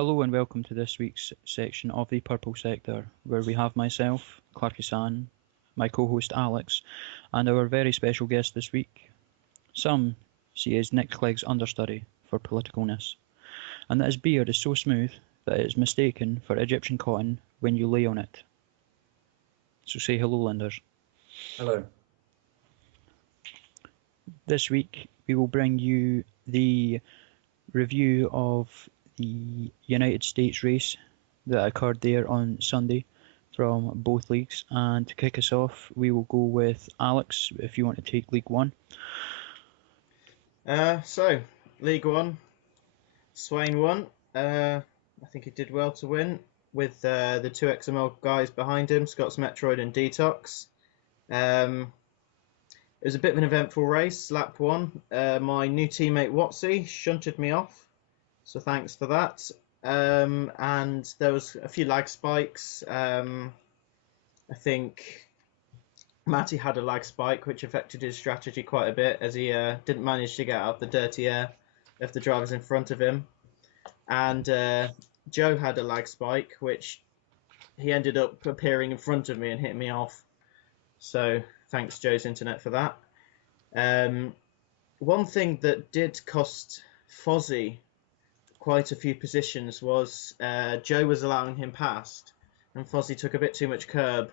Hello and welcome to this week's section of the Purple Sector, where we have myself, Clarky-san, my co-host Alex, and our very special guest this week. Some see as Nick Clegg's understudy for politicalness, and that his beard is so smooth that it is mistaken for Egyptian cotton when you lay on it. So say hello, Linderz. Hello. This week we will bring you the review of the United States race that occurred there on Sunday from both leagues. And to kick us off, we will go with Alex, if you want to take League One. So, League One, Swain won. I think he did well to win with the two XML guys behind him, Scott's Metroid and Detox. It was a bit of an eventful race, lap one. My new teammate Watsy shunted me off, so thanks for that. And there was a few lag spikes. I think Matty had a lag spike, which affected his strategy quite a bit, as he didn't manage to get out of the dirty air of the drivers in front of him. And Joe had a lag spike, which he ended up appearing in front of me and hitting me off. So thanks, Joe's internet, for that. One thing that did cost Fozzie quite a few positions was Joe was allowing him past, and Fozzie took a bit too much curb,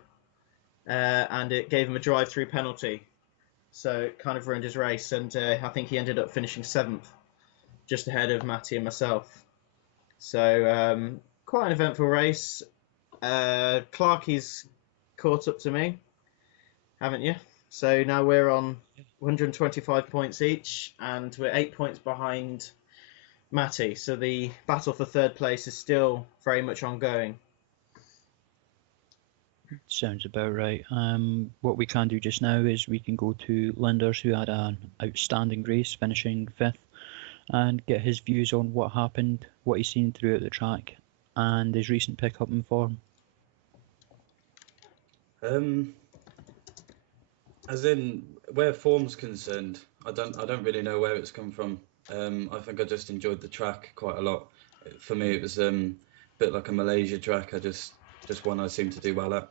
and it gave him a drive-through penalty. So it kind of ruined his race, and I think he ended up finishing 7th, just ahead of Matty and myself. So quite an eventful race. Clarky's caught up to me, haven't you? So now we're on 125 points each, and we're 8 points behind Matty. So the battle for third place is still very much ongoing. Sounds about right. What we can do just now is we can go to Linderz, who had an outstanding race, finishing 5th, and get his views on what happened, what he's seen throughout the track, and his recent pick-up in form. As in where form's concerned, I don't really know where it's come from. I think I just enjoyed the track quite a lot. For me, it was a bit like a Malaysia track. Just one I seem to do well at.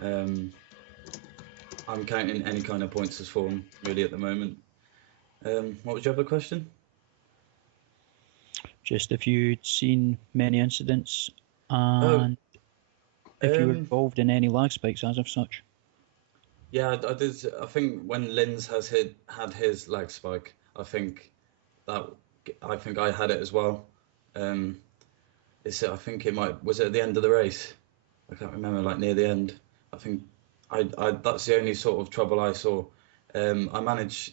I'm counting any kind of points as form really at the moment. What was your other question? Just if you'd seen many incidents and if you were involved in any lag spikes as of such. Yeah, I did. I think when Linz had his lag spike, I think I had it as well. I think it was at the end of the race. I can't remember, like near the end. I think that's the only sort of trouble I saw. I managed,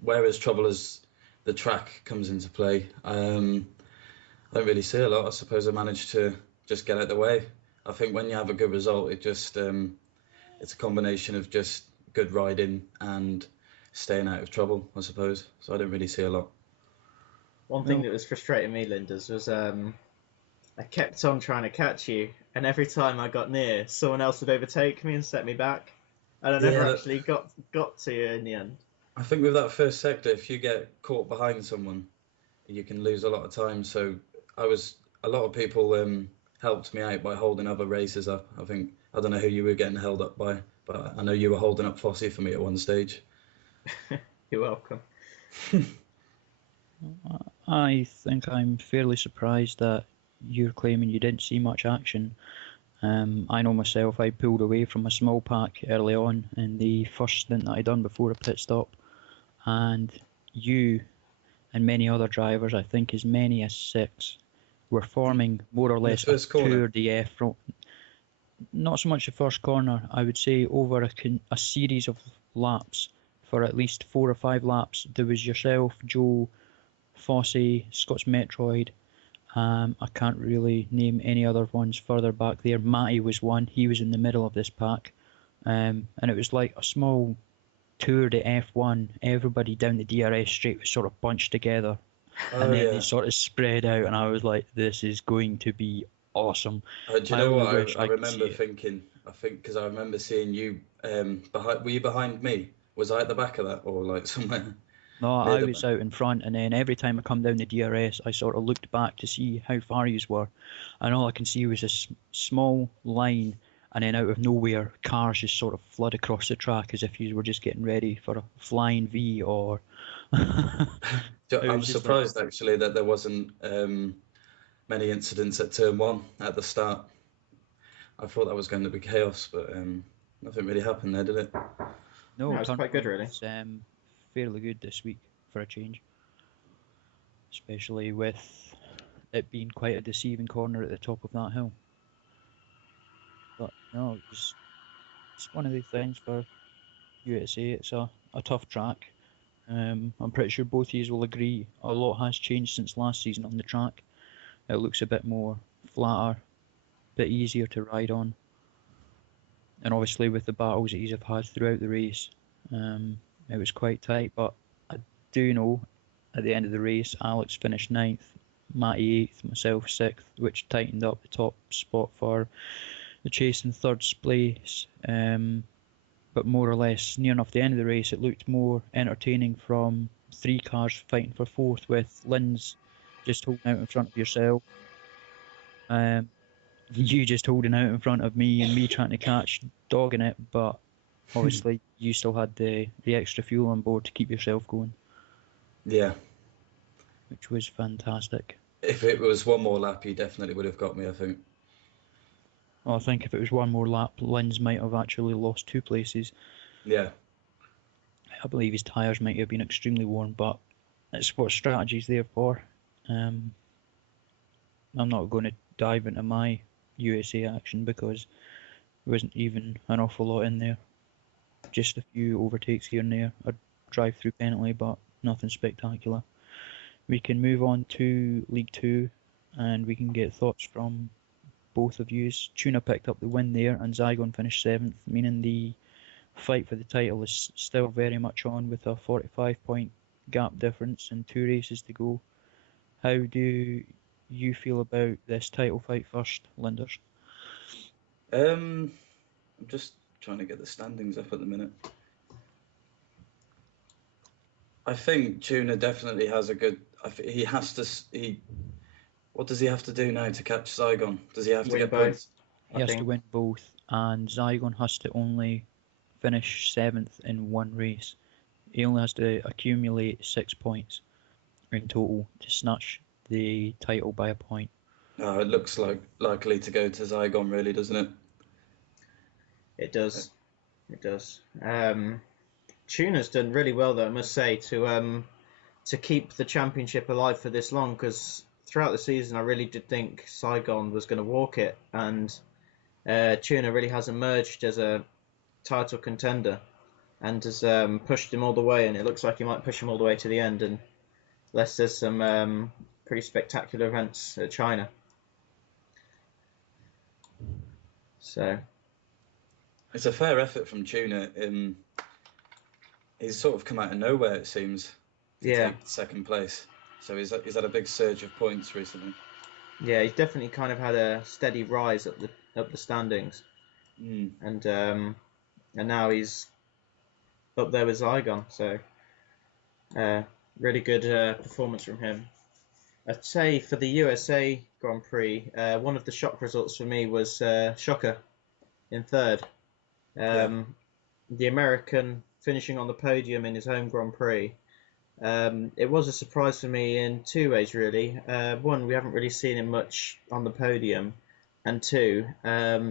whereas trouble as the track comes into play, I don't really see a lot. I suppose I managed to just get out of the way. I think when you have a good result, it's a combination of just good riding and staying out of trouble, I suppose. So I didn't really see a lot. One thing that was frustrating me, Linderz, was I kept on trying to catch you, and every time I got near, someone else would overtake me and set me back, and I never actually got to you in the end. I think with that first sector, if you get caught behind someone, you can lose a lot of time. So a lot of people helped me out by holding other racers up. I don't know who you were getting held up by, but I know you were holding up Fossey for me at one stage. You're welcome. I think I'm fairly surprised that you're claiming you didn't see much action. I know myself, I pulled away from a small pack early on in the first stint that I done before a pit stop, and you and many other drivers, I think as many as 6, were forming more or less a Tour de front. Not so much the first corner, I would say over a series of laps, for at least 4 or 5 laps, there was yourself, Joe, Fossey, Scott's Metroid. I can't really name any other ones further back there. Matty was one, he was in the middle of this pack. And it was like a small Tour de F1, everybody down the DRS straight was sort of bunched together. And then they sort of spread out, and I was like, this is going to be awesome. Do you know what I remember thinking? I think because I remember seeing you behind. Were you behind me? Was I at the back of that or like somewhere? No, near I the was out in front, and then every time I come down the DRS, I sort of looked back to see how far you were, and all I can see was a small line, and then out of nowhere, cars just sort of flood across the track as if you were just getting ready for a flying V, or it I'm was just like, surprised actually that there wasn't many incidents at turn one at the start. I thought that was going to be chaos, but nothing really happened there, did it? No, no, it was turn quite good, one really. was fairly good this week for a change, especially with it being quite a deceiving corner at the top of that hill. But no, it's one of these things for USA. It's a tough track. I'm pretty sure both of you will agree a lot has changed since last season on the track. It looks a bit more flatter, a bit easier to ride on, and obviously with the battles that you have had throughout the race, it was quite tight. But I do know at the end of the race, Alex finished ninth, Matty 8th, myself 6th, which tightened up the top spot for the chase in third place. But more or less near enough the end of the race, it looked more entertaining from 3 cars fighting for fourth, with Linderz just holding out in front of yourself, um, you just holding out in front of me, and me trying to catch, dogging it. But obviously, you still had the extra fuel on board to keep yourself going, Yeah. which was fantastic. If it was one more lap, you definitely would have got me, I think. Well, I think if it was one more lap, Linz might have actually lost 2 places. Yeah. I believe his tyres might have been extremely worn, but it's what strategy's there for. I'm not going to dive into my USA action because there wasn't even an awful lot in there. Just a few overtakes here and there, a drive-through penalty, but nothing spectacular. We can move on to League 2 and we can get thoughts from both of you. Tuna picked up the win there and Zygon finished 7th, meaning the fight for the title is still very much on with a 45-point gap difference and 2 races to go. How do you feel about this title fight first, Linderz? I'm just trying to get the standings up at the minute. I think Tuna definitely has a good. He has to. What does he have to do now to catch Zygon? Does he have to Win get both. points? He has to win both, and Zygon has to only finish 7th in one race. He only has to accumulate 6 points in total to snatch the title by a point. No, it looks like likely to go to Zygon, really, doesn't it? It does. It does. Tuna's done really well, though, I must say, to keep the championship alive for this long, because throughout the season I really did think Saigon was going to walk it, and Tuna really has emerged as a title contender and has pushed him all the way, and it looks like he might push him all the way to the end, and unless there's some pretty spectacular events at China. So It's a fair effort from Tuna. He's sort of come out of nowhere, it seems, to take second place. So he's had a big surge of points recently. Yeah, he's definitely kind of had a steady rise up the standings, and now he's up there with Zygon. So really good performance from him. I'd say for the USA Grand Prix, one of the shock results for me was Shocker in third. The American finishing on the podium in his home Grand Prix. It was a surprise for me in 2 ways, really. One, we haven't really seen him much on the podium, and 2,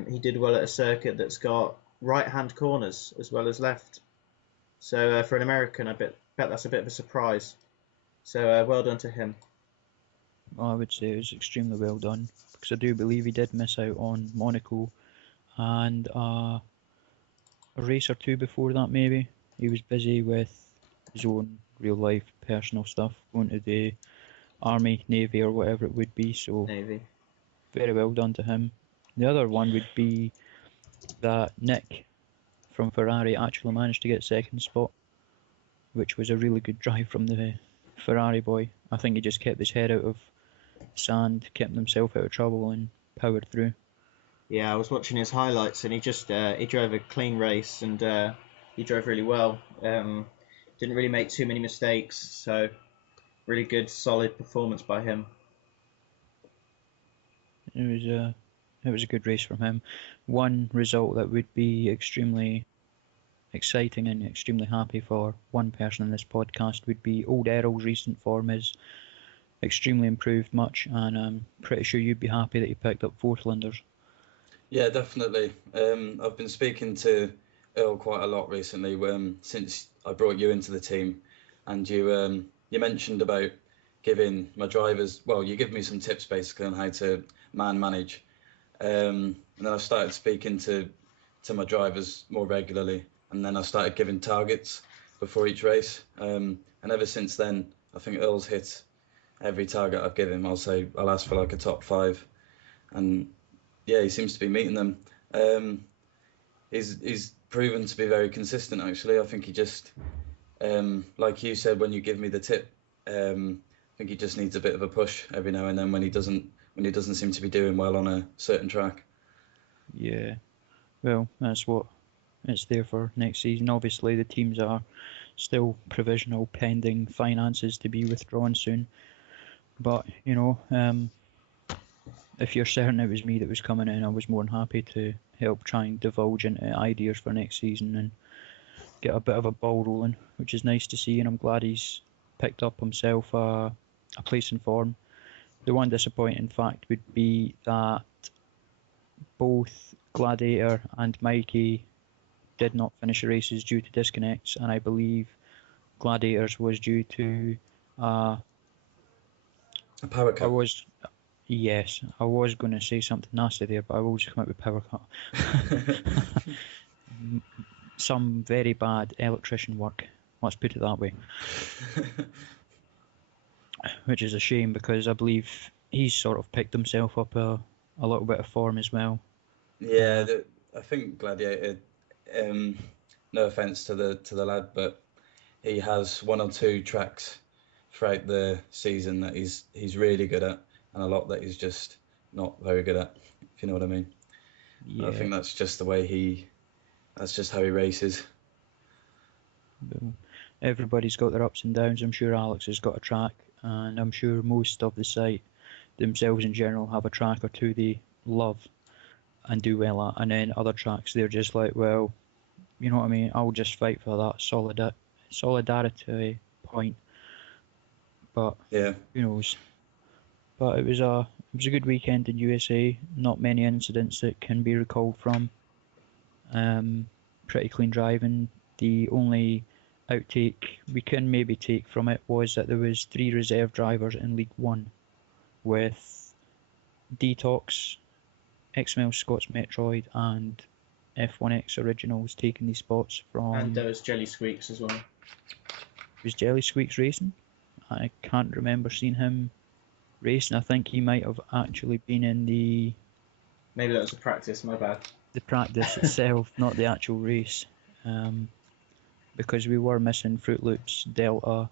he did well at a circuit that's got right-hand corners as well as left. So for an American, I bet that's a bit of a surprise. So well done to him. I would say it was extremely well done, because I do believe he did miss out on Monaco and a race or 2 before that, maybe. He was busy with his own real life personal stuff, going to the Army, Navy or whatever it would be, so Navy. very well done to him. The other one would be that Nick from Ferrari actually managed to get 2nd spot, which was a really good drive from the Ferrari boy. I think he just kept his head out of sand, kept himself out of trouble and powered through. Yeah, I was watching his highlights, and he just he drove a clean race, and he drove really well. Didn't really make too many mistakes, so really good, solid performance by him. It was a good race from him. One result that would be extremely exciting and extremely happy for one person in this podcast would be Old Errol's recent form is extremely improved much, and I'm pretty sure you'd be happy that you picked up fourth, Linderz. Yeah, definitely. I've been speaking to Earl quite a lot recently since I brought you into the team, and you mentioned about giving my drivers, well, you give me some tips basically on how to man manage. And then I started speaking to my drivers more regularly, and then I started giving targets before each race. And ever since then, I think Earl's hit every target I've given him. I'll ask for like a top 5, and yeah, he seems to be meeting them. He's proven to be very consistent. Actually, I think he just, like you said when you give me the tip, I think he just needs a bit of a push every now and then when he doesn't seem to be doing well on a certain track. Yeah, well, that's what it's there for next season. Obviously, the teams are still provisional, pending finances to be withdrawn soon. But, if you're certain it was me that was coming in, I was more than happy to help try and divulge into ideas for next season and get a bit of a ball rolling, which is nice to see, and I'm glad he's picked up himself a place in form. The one disappointing fact would be that both Gladiator and Mikey did not finish the races due to disconnects, and I believe Gladiators was due to A power cut. Yes, I was going to say something nasty there, but I will just come out with power cut. Some very bad electrician work, let's put it that way. Which is a shame because I believe he's sort of picked himself up a little bit of form as well. Yeah, I think Gladiator, no offence to the lad, but he has one or two tracks throughout the season that he's really good at, and a lot that he's just not very good at, if you know what I mean. Yeah. I think that's just the way that's just how he races. Everybody's got their ups and downs. I'm sure Alex has got a track, and I'm sure most of the site themselves in general have a track or two they love and do well at, and then other tracks they're just like, well, you know what I mean, I'll just fight for that solidarity point. But yeah, who knows? But it was a good weekend in USA. Not many incidents that can be recalled from. Pretty clean driving. The only outtake we can maybe take from it was that there was 3 reserve drivers in League One, with Detox, XML Scots Metroid, and F1X Originals taking these spots from. And there was Jelly Squeaks as well. Was Jelly Squeaks racing? I can't remember seeing him racing. I think he might have actually been in the. Maybe that was a practice, my bad. The practice itself, not the actual race. Because we were missing Fruit Loops, Delta,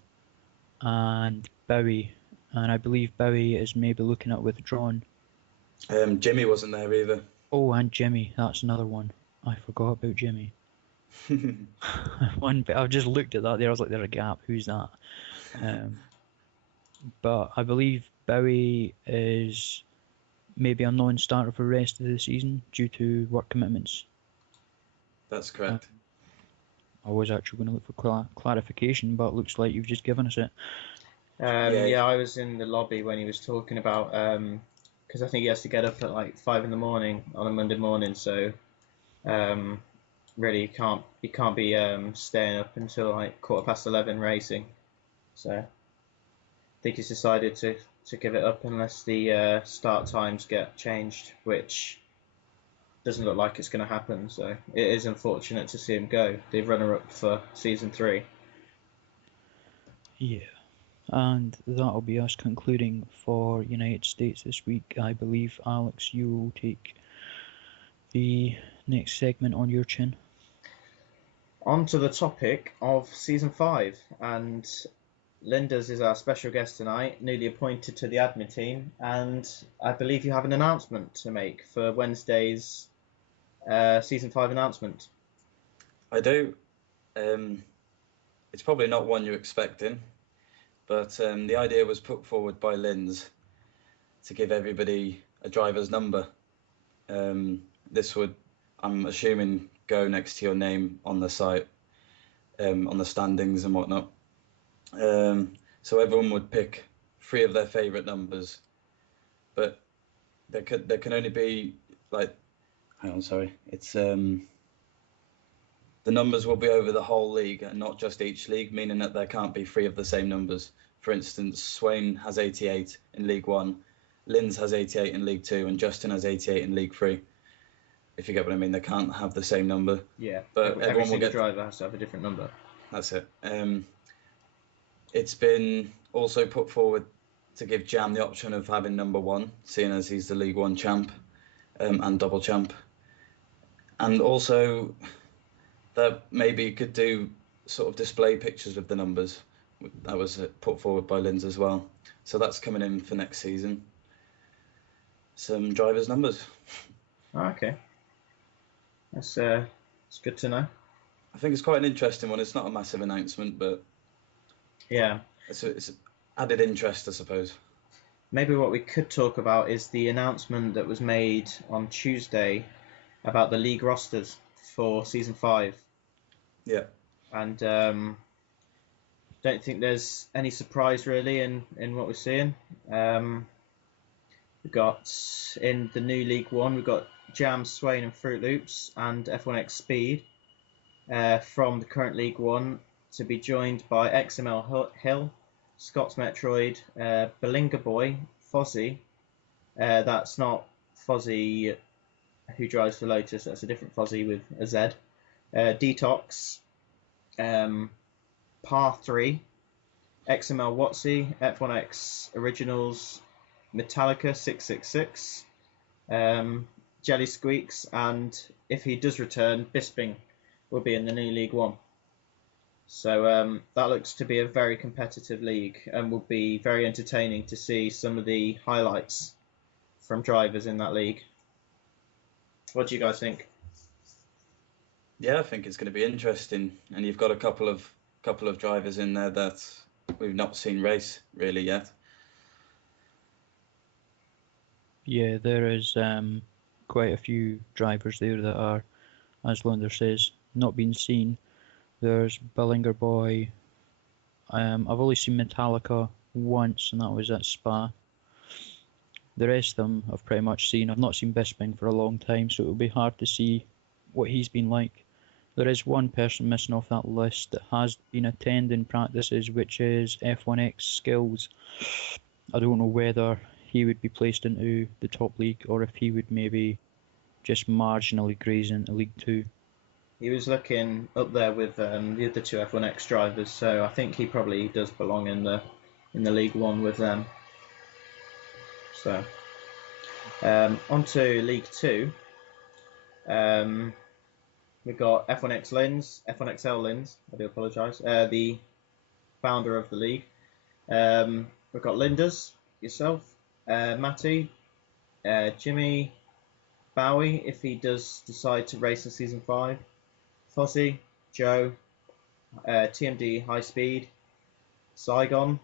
and Bowie. And I believe Bowie is maybe looking at withdrawn. Jimmy wasn't there either. Oh, and Jimmy, that's another one. I forgot about Jimmy. I've just looked at that there, I was like, there's a gap, who's that? But I believe Bowie is maybe a non-starter for the rest of the season due to work commitments. That's correct. I was actually going to look for clarification, but it looks like you've just given us it. Yeah, I was in the lobby when he was talking about, because I think he has to get up at like 5 in the morning on a Monday morning, so really he can't be staying up until like 11:15 racing. So I think he's decided to give it up unless the start times get changed, which doesn't look like it's going to happen. So it is unfortunate to see him go, the runner-up for season 3. Yeah, and that'll be us concluding for United States this week. I believe, Alex, you will take the next segment on your chin. On to the topic of season 5, and Linderz is our special guest tonight, newly appointed to the admin team, and I believe you have an announcement to make for Wednesday's season 5 announcement. I do. it's probably not one you're expecting, but the idea was put forward by Linderz to give everybody a driver's number. This would, I'm assuming, go next to your name on the site, on the standings and whatnot. So everyone would pick 3 of their favourite numbers, but there can only be like, hang on, sorry, it's the numbers will be over the whole league and not just each league, meaning that there can't be 3 of the same numbers. For instance, Swain has 88 in League 1, Linz has 88 in League 2, and Justin has 88 in League 3. If you get what I mean, they can't have the same number. Yeah, but every single driver has to have a different number. That's it. It's been also put forward to give Jam the option of having number 1, seeing as he's the League 1 champ and double champ. And also that maybe you could do sort of display pictures of the numbers. That was put forward by Linz as well. So that's coming in for next season. Some drivers' numbers. Oh, okay. That's good to know. I think it's quite an interesting one. It's not a massive announcement, but yeah, it's added interest, I suppose. Maybe what we could talk about is the announcement that was made on Tuesday about the league rosters for season 5. Yeah. And don't think there's any surprise really in what we're seeing. We've got in the new League 1, we've got Jam, Swain and Fruit Loops and F1X Speed from the current League 1 to be joined by XML Hill, Scott's Metroid, Belinga Boy, Fozzie. That's not Fozzie who drives for Lotus, that's a different Fozzie with a Z. Detox, Par 3, XML Watsy, F1X Originals, Metallica 666, Jelly Squeaks, and if he does return, Bisping will be in the new League 1. So that looks to be a very competitive league and will be very entertaining to see some of the highlights from drivers in that league. What do you guys think? Yeah, I think it's going to be interesting, and you've got a couple of drivers in there that we've not seen race really yet. Yeah, there is quite a few drivers there that are, as Linderz says, not been seen. There's Billinger Boy. I've only seen Metallica once, and that was at Spa. The rest of them I've pretty much seen. I've not seen Bisping for a long time, so it will be hard to see what he's been like. There is one person missing off that list that has been attending practices, which is F1X Skills. I don't know whether he would be placed into the top league or if he would maybe just marginally graze into League 2. He was looking up there with the other 2 F1X drivers, so I think he probably does belong in the League 1 with them. So, on to League 2. We've got F1X Linz, F1XL Linz, I do apologise, the founder of the league. We've got Linderz, yourself, Matty, Jimmy, Bowie, if he does decide to race in Season 5, Fozzie, Joe, TMD High Speed, Saigon,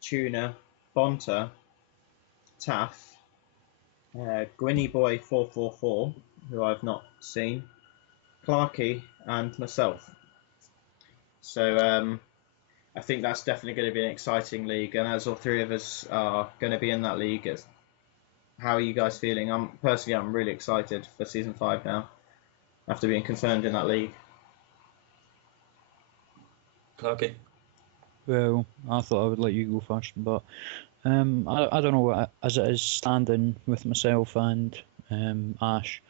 Tuna, Bonta, Taff, Gwynny Boy 444, who I've not seen, Clarkey, and myself. So I think that's definitely going to be an exciting league, and as all 3 of us are going to be in that league, how are you guys feeling? I'm really excited for Season 5 now, after being confirmed in that league. Clarky? Well, I thought I would let you go first, but I don't know, as it is standing with myself and Ash,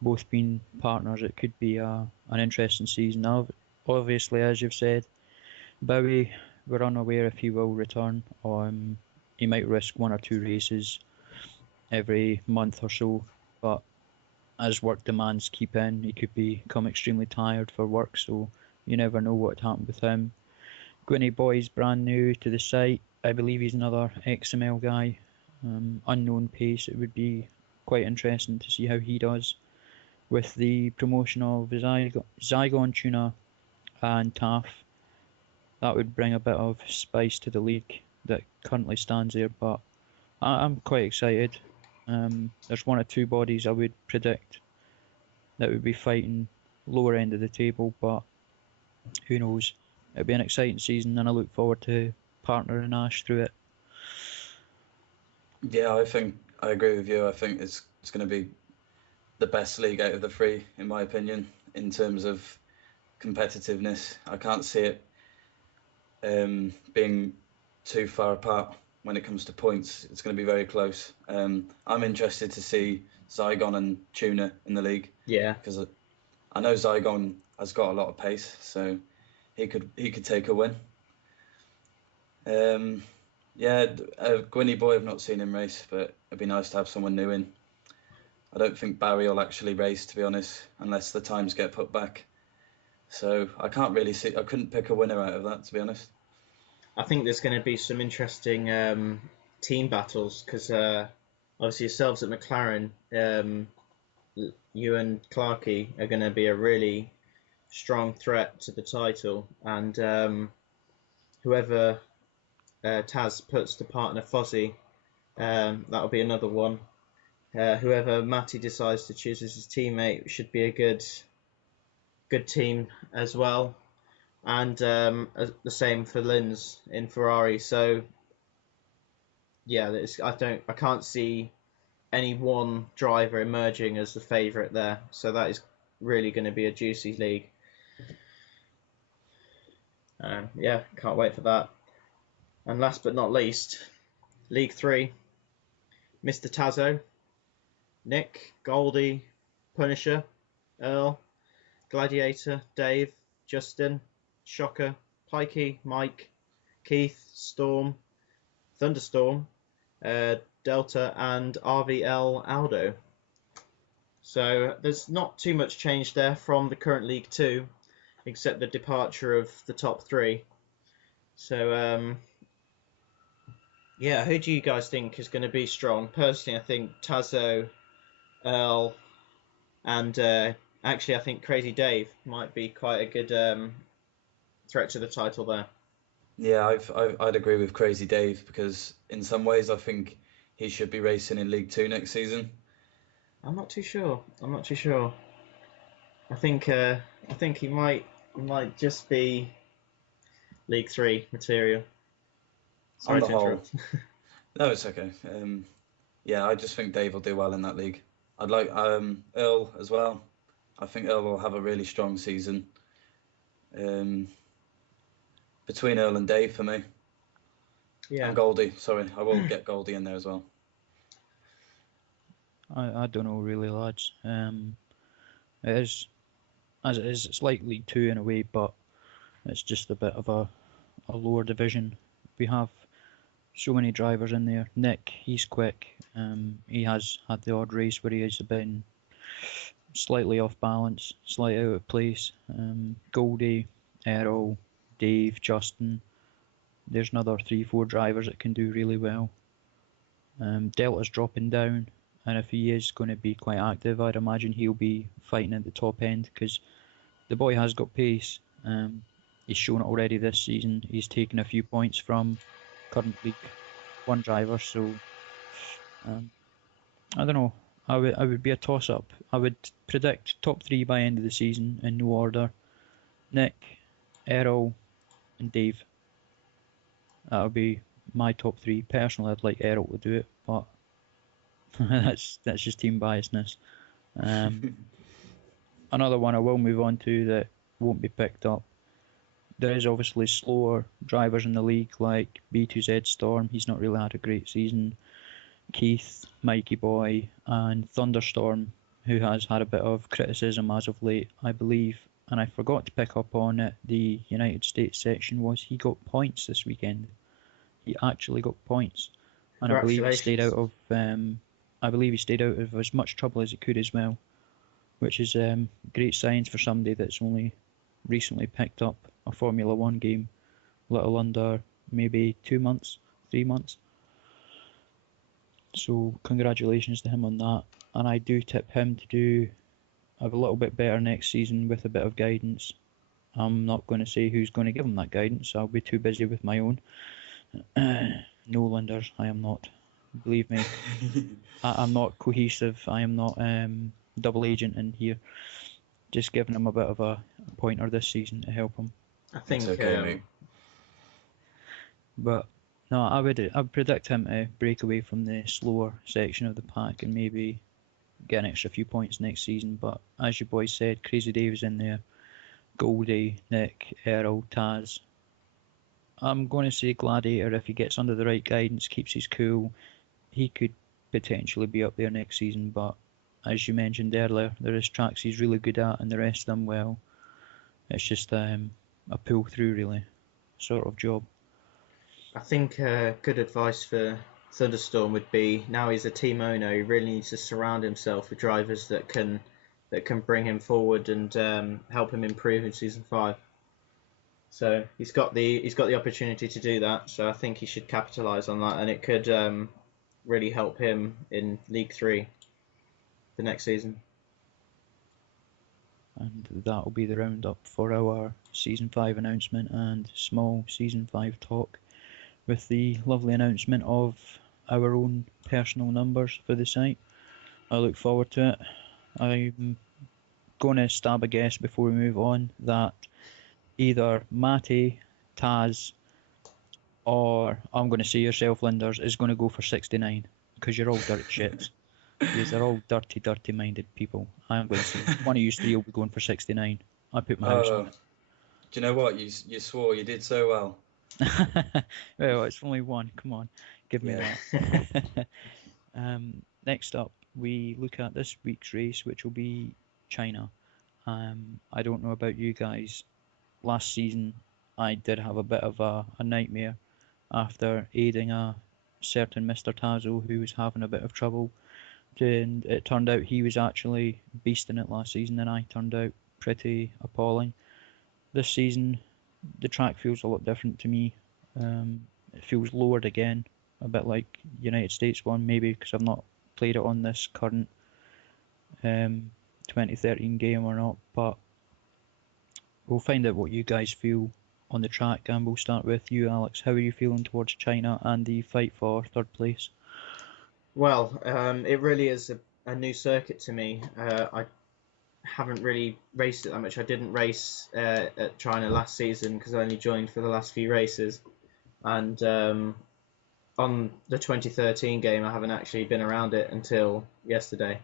both being partners, it could be an interesting season. Obviously, as you've said, Bowie, we're unaware if he will return. He might risk 1 or 2 races every month or so, but as work demands keep in, he could become extremely tired for work, so you never know what happened with him. Gwynny Boy's brand new to the site. I believe he's another XML guy. Unknown pace. It would be quite interesting to see how he does. With the promotion of Zygon, Tuna and Taff, that would bring a bit of spice to the league that currently stands there. But I'm quite excited. There's one or two bodies I would predict that would be fighting lower end of the table, but who knows? It'll be an exciting season, and I look forward to partnering Ash through it. Yeah, I think I agree with you. I think it's going to be the best league out of the three, in my opinion, in terms of competitiveness. I can't see it being too far apart when it comes to points. It's going to be very close. I'm interested to see Zygon and Tuna in the league. Yeah. Because I know Zygon has got a lot of pace, so he could take a win. Gwynny Boy, I've not seen him race, but it'd be nice to have someone new in. I don't think Barry will actually race, to be honest, unless the times get put back. So I can't really see. I couldn't pick a winner out of that, to be honest. I think there's going to be some interesting team battles because obviously yourselves at McLaren, you and Clarkey are going to be a really strong threat to the title, and whoever Taz puts to partner Fozzie, that'll be another one. Whoever Matty decides to choose as his teammate should be a good team as well. And the same for Linderz in Ferrari. So yeah, I can't see any one driver emerging as the favourite there. So that is really going to be a juicy league. Yeah, can't wait for that. And last but not least, League 3, Mr. Tazo, Nick, Goldie, Punisher, Earl, Gladiator, Dave, Justin, Shocker, Pikey, Mike, Keith, Storm, Thunderstorm, Delta, and RVL Aldo. So there's not too much change there from the current League 2, except the departure of the top 3. So yeah, who do you guys think is going to be strong? Personally, I think Tazo, Earl, and actually I think Crazy Dave might be quite a good threat to the title there. Yeah, I'd agree with Crazy Dave because in some ways I think he should be racing in League 2 next season. I'm not too sure. I think he might just be League 3 material. Sorry to interrupt. No, it's okay. Yeah, I just think Dave will do well in that league. I'd like Earl as well. I think Earl will have a really strong season. Between Earl and Dave for me. Yeah. And Goldie. Sorry, I will get Goldie in there as well. I don't know really, lads. It is as it is. It's like League 2 in a way, but it's just a bit of a lower division. We have so many drivers in there. Nick, he's quick. He has had the odd race where he has been slightly off balance, slightly out of place. Goldie, Errol, Dave, Justin. There's another 3-4 drivers that can do really well. Delta's dropping down, and if he is going to be quite active, I'd imagine he'll be fighting at the top end because the boy has got pace. He's shown it already this season. He's taken a few points from current League 1 drivers, so I don't know. I would be a toss-up. I would predict top 3 by end of the season in no order. Nick, Errol, and Dave. That would be my top 3. Personally, I'd like Errol to do it, but that's just team biasness. Another one I will move on to that won't be picked up. There is obviously slower drivers in the league like B2Z Storm. He's not really had a great season. Keith, Mikey Boy, and Thunderstorm, who has had a bit of criticism as of late, I believe. And I forgot to pick up on it. The United States section was he got points this weekend. He actually got points, and I believe he stayed out of. I believe he stayed out of as much trouble as he could as well, which is great signs for somebody that's only recently picked up a Formula 1 game, little under maybe 2 months, 3 months. So congratulations to him on that, and I do tip him to do a little bit better next season with a bit of guidance. I'm not going to say who's going to give him that guidance. I'll be too busy with my own. No, Linderz, I am not. Believe me, I'm not cohesive. I am not double agent in here. Just giving him a bit of a pointer this season to help him. I think It's okay, mate. But no, I would predict him to break away from the slower section of the pack and maybe get an extra few points next season. But as you boys said, Crazy Dave's in there, Goldie, Nick, Errol, Taz. I'm going to say Gladiator, if he gets under the right guidance, keeps his cool, he could potentially be up there next season. But as you mentioned earlier, there is tracks he's really good at, and the rest of them, well, it's just a pull through really sort of job. I think good advice for Thunderstorm would be, now he's a team owner, he really needs to surround himself with drivers that can bring him forward and help him improve in season 5. So he's got the opportunity to do that. So I think he should capitalise on that, and it could really help him in League 3 the next season. And that will be the roundup for our season 5 announcement and small season 5 talk, with the lovely announcement of our own personal numbers for the site. I look forward to it. I'm going to stab a guess before we move on that either Matty, Taz, or I'm going to say yourself, Linderz, is going to go for 69, because you're all dirt shits. You're all dirty, dirty-minded people. I'm going to say one of you three will be going for 69. I put my house on it. Do you know what? You swore you did so well. Well, it's only one. Come on, give me that. Next up, we look at this week's race, which will be China. I don't know about you guys. Last season, I did have a bit of a nightmare after aiding a certain Mr. Tazo who was having a bit of trouble. And it turned out he was actually beasting it last season, and I turned out pretty appalling. This season, the track feels a lot different to me. It feels lowered again, a bit like United States one, maybe because I've not played it on this current 2013 game or not, but we'll find out what you guys feel on the track, and we'll start with you, Alex. How are you feeling towards China and the fight for third place? Well, it really is a new circuit to me. I haven't really raced it that much. I didn't race at China last season because I only joined for the last few races. And on the 2013 game, I haven't actually been around it until yesterday.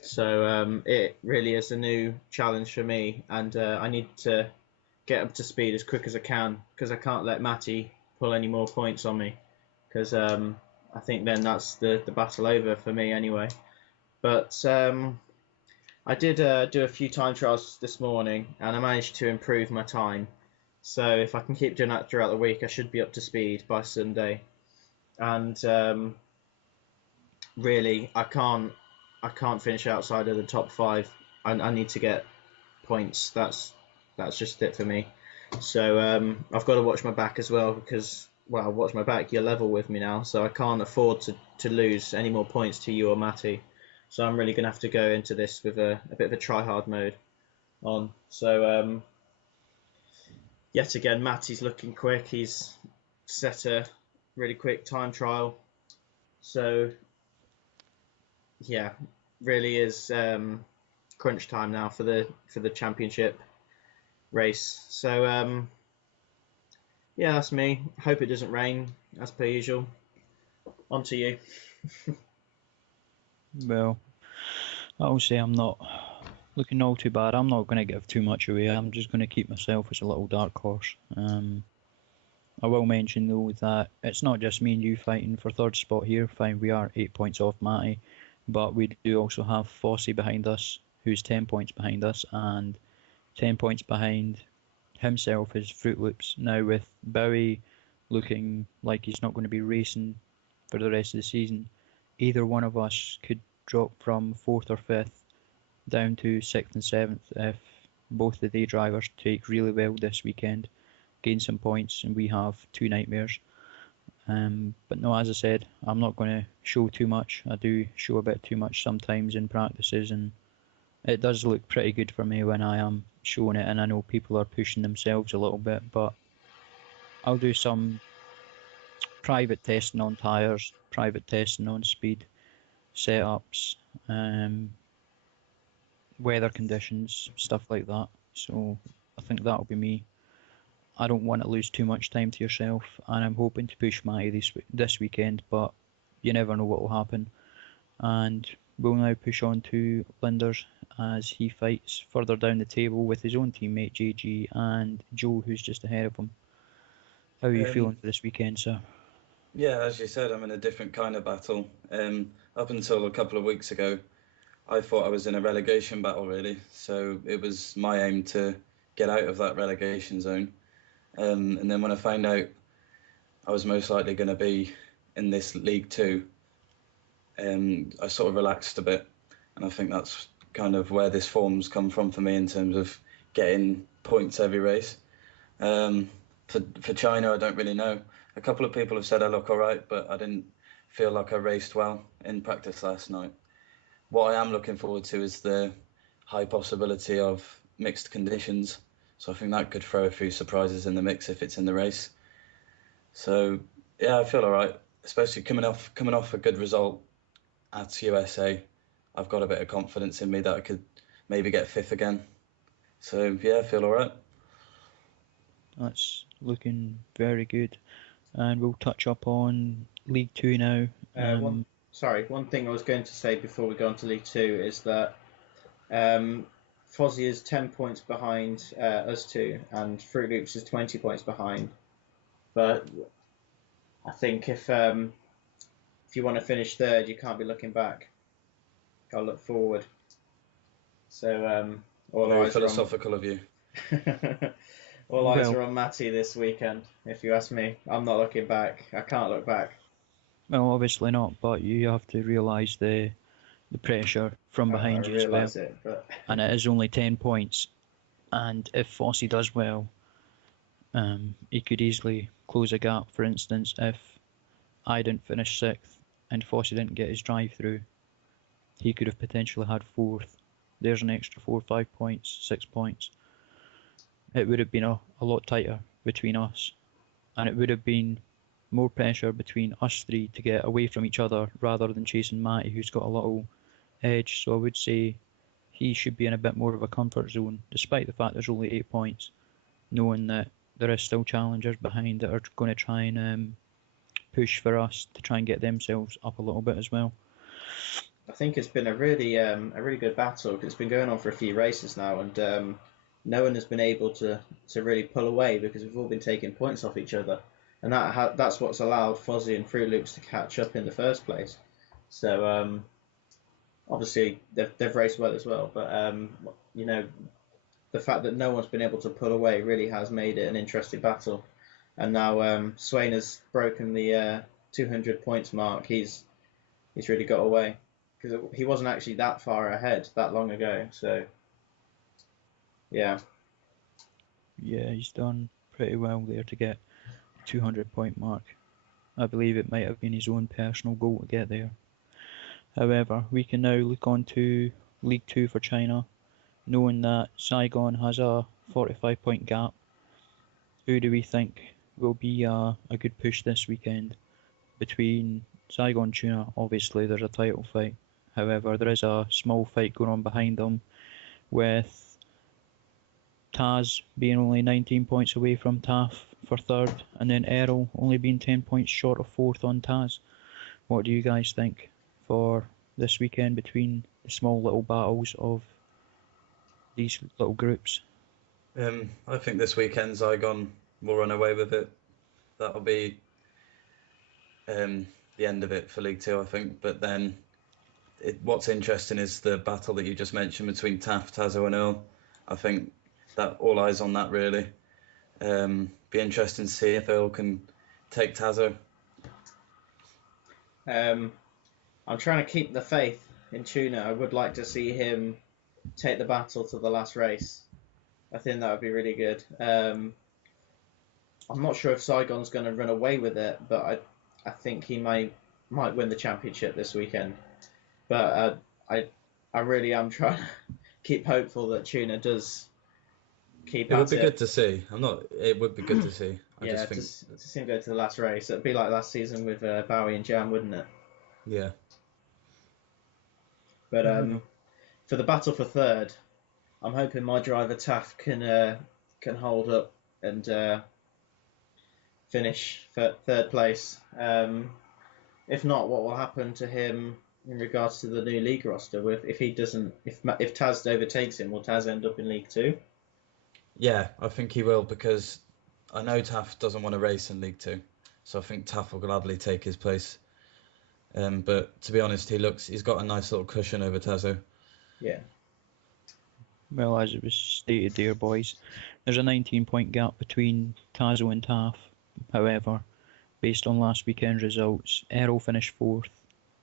So it really is a new challenge for me, and I need to get up to speed as quick as I can, because I can't let Matty pull any more points on me, because I think then that's the battle over for me anyway. But I did do a few time trials this morning, and I managed to improve my time. So if I can keep doing that throughout the week, I should be up to speed by Sunday. And really, I can't finish outside of the top 5. I need to get points. That's just it for me. So I've got to watch my back as well, because, well, watch my back. You're level with me now, so I can't afford to lose any more points to you or Matty. So I'm really going to have to go into this with a bit of a try-hard mode on. So yet again, Matty's looking quick. He's set a really quick time trial. So yeah, really is crunch time now for the championship race. So yeah, that's me. Hope it doesn't rain as per usual. On to you. Well, I'll say I'm not looking all too bad. I'm not going to give too much away. I'm just going to keep myself as a little dark horse. I will mention though that it's not just me and you fighting for third spot here. Fine, we are 8 points off Matty, but we do also have Fossey behind us, who's 10 points behind us, and 10 points behind himself is Fruit Loops. Now with Bowie looking like he's not going to be racing for the rest of the season, either one of us could drop from 4th or 5th down to 6th and 7th if both the day drivers take really well this weekend, gain some points, and we have 2 nightmares. But no, as I said, I'm not going to show too much. I do show a bit too much sometimes in practices, and It does look pretty good for me when I am showing it, and I know people are pushing themselves a little bit, but I'll do some private testing on tyres, private testing on speed, setups, um, weather conditions, stuff like that. So I think that'll be me. I don't want to lose too much time to yourself, and I'm hoping to push Matty this weekend, but you never know what will happen. And we'll now push on to Linderz as he fights further down the table with his own teammate JG and Joe, who's just ahead of him. How are you feeling Um, for this weekend, sir? yeah, as you said, I'm in a different kind of battle. Up until a couple of weeks ago, I thought I was in a relegation battle, really. So it was my aim to get out of that relegation zone. And then when I found out I was most likely going to be in this League Two, I sort of relaxed a bit. And I think that's kind of where this form's come from for me in terms of getting points every race. Um, for China, I don't really know. A couple of people have said I look all right, but I didn't feel like I raced well in practice last night. What I am looking forward to is the high possibility of mixed conditions. So I think that could throw a few surprises in the mix if it's in the race. So yeah, I feel all right, especially coming off a good result at USA. I've got a bit of confidence in me that I could maybe get fifth again. So yeah, I feel all right. That's looking very good. And we'll touch up on League Two now. One thing I was going to say before we go on to League Two is that Fozzie is 10 points behind us two, and Fruit Loops is 20 points behind. But I think if you want to finish third, you can't be looking back. Got to look forward. So all Very eyes are on philosophical of you. all eyes Well, are on Matty this weekend. If you ask me, I'm not looking back. I can't look back. well, obviously not, but you have to realise the pressure from I behind you as well. realise it, but And it is only 10 points. And if Fossey does well, he could easily close a gap. For instance, if I didn't finish sixth and Fossey didn't get his drive through, he could have potentially had fourth. There's an extra 4, 5 points, 6 points. It would have been a lot tighter between us, and it would have been more pressure between us three to get away from each other rather than chasing Matty, who's got a little edge. So I would say he should be in a bit more of a comfort zone, despite the fact there's only 8 points, knowing that there is still challengers behind that are going to try and push for us to try and get themselves up a little bit as well. I think it's been a really good battle because it's been going on for a few races now, and no one has been able to really pull away because we've all been taking points off each other, and that's what's allowed Fozzie and Fruit Loops to catch up in the first place. So obviously they've raced well as well, but you know, the fact that no one's been able to pull away really has made it an interesting battle. And now Swain has broken the 200 points mark. He's really got away because he wasn't actually that far ahead that long ago. So yeah, He's done pretty well there to get the 200 point mark. I believe it might have been his own personal goal to get there. However, we can now look on to League 2 for China, knowing that Saigon has a 45 point gap. Who do we think will be a good push this weekend? Between Saigon Tuna, obviously there's a title fight. However, there is a small fight going on behind them with Taz being only 19 points away from Taff for third, and then Errol only being 10 points short of fourth on Taz. What do you guys think for this weekend between the small little battles of these little groups? I think this weekend Zygon will run away with it. That'll be the end of it for League Two, I think. But then what's interesting is the battle that you just mentioned between Taff, Tazo, and Earl. I think that all eyes on that really. Be interesting to see if Earl can take Tazo. I'm trying to keep the faith in Tuna. I would like to see him take the battle to the last race. I think that would be really good. I'm not sure if Saigon's going to run away with it, but I think he might win the championship this weekend. But I really am keep hopeful that Tuna does keep It would at be it. good to see. It would be good to see. I Yeah, just think, to see him go to the last race. It'd be like last season with Bowie and Jam, wouldn't it? yeah. But Well, for the battle for third, I'm hoping my driver Taff can hold up and finish third place. If not, what will happen to him in regards to the new league roster? If he doesn't, if Taz overtakes him, will Taz end up in League Two? Yeah, I think he will, because I know Taff doesn't want to race in League Two, so I think Taff will gladly take his place. But to be honest, he's got a nice little cushion over Tazo. Yeah. well, as it was stated there, boys, there's a 19-point gap between Tazo and Taff. However, based on last weekend's results, Errol finished 4th,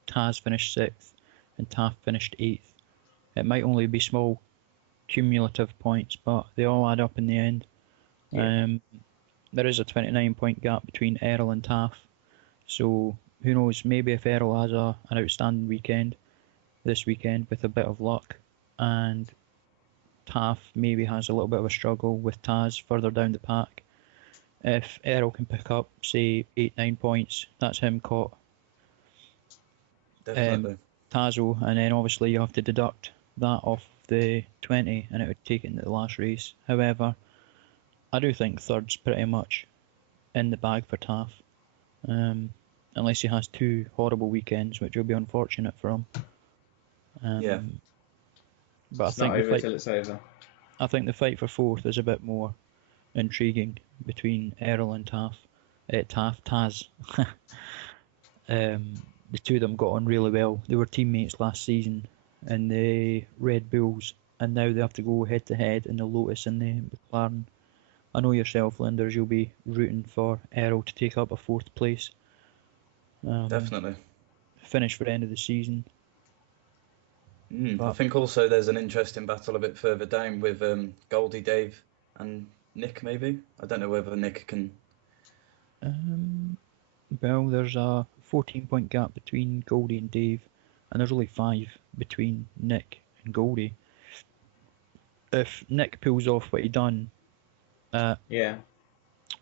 Taz finished 6th, and Taff finished 8th. It might only be small cumulative points, but they all add up in the end. Yeah. There is a 29-point gap between Errol and Taff, so who knows, maybe if Errol has an outstanding weekend this weekend with a bit of luck, and Taff maybe has a little bit of a struggle with Taz further down the pack, if Errol can pick up, say, 8-9 points, that's him caught Definitely. Tazo, and then obviously you have to deduct that off the 20 and it would take it into the last race. However, I do think third's pretty much in the bag for Taff, unless he has 2 horrible weekends, which will be unfortunate for him. Yeah. But It's not over till it's over. I think the fight for 4th is a bit more intriguing between Errol and Taz. The two of them got on really well. They were teammates last season in the Red Bulls, and now they have to go head to head in the Lotus and the McLaren. I know yourself, Linderz, you'll be rooting for Errol to take up a 4th place. Definitely. Finish for the end of the season. I think also there's an interesting battle a bit further down with Goldie, Dave, and Nick, maybe. I don't know whether Nick can. Well, there's a 14-point gap between Goldie and Dave, and there's only 5 between Nick and Goldie. If Nick pulls off what he done at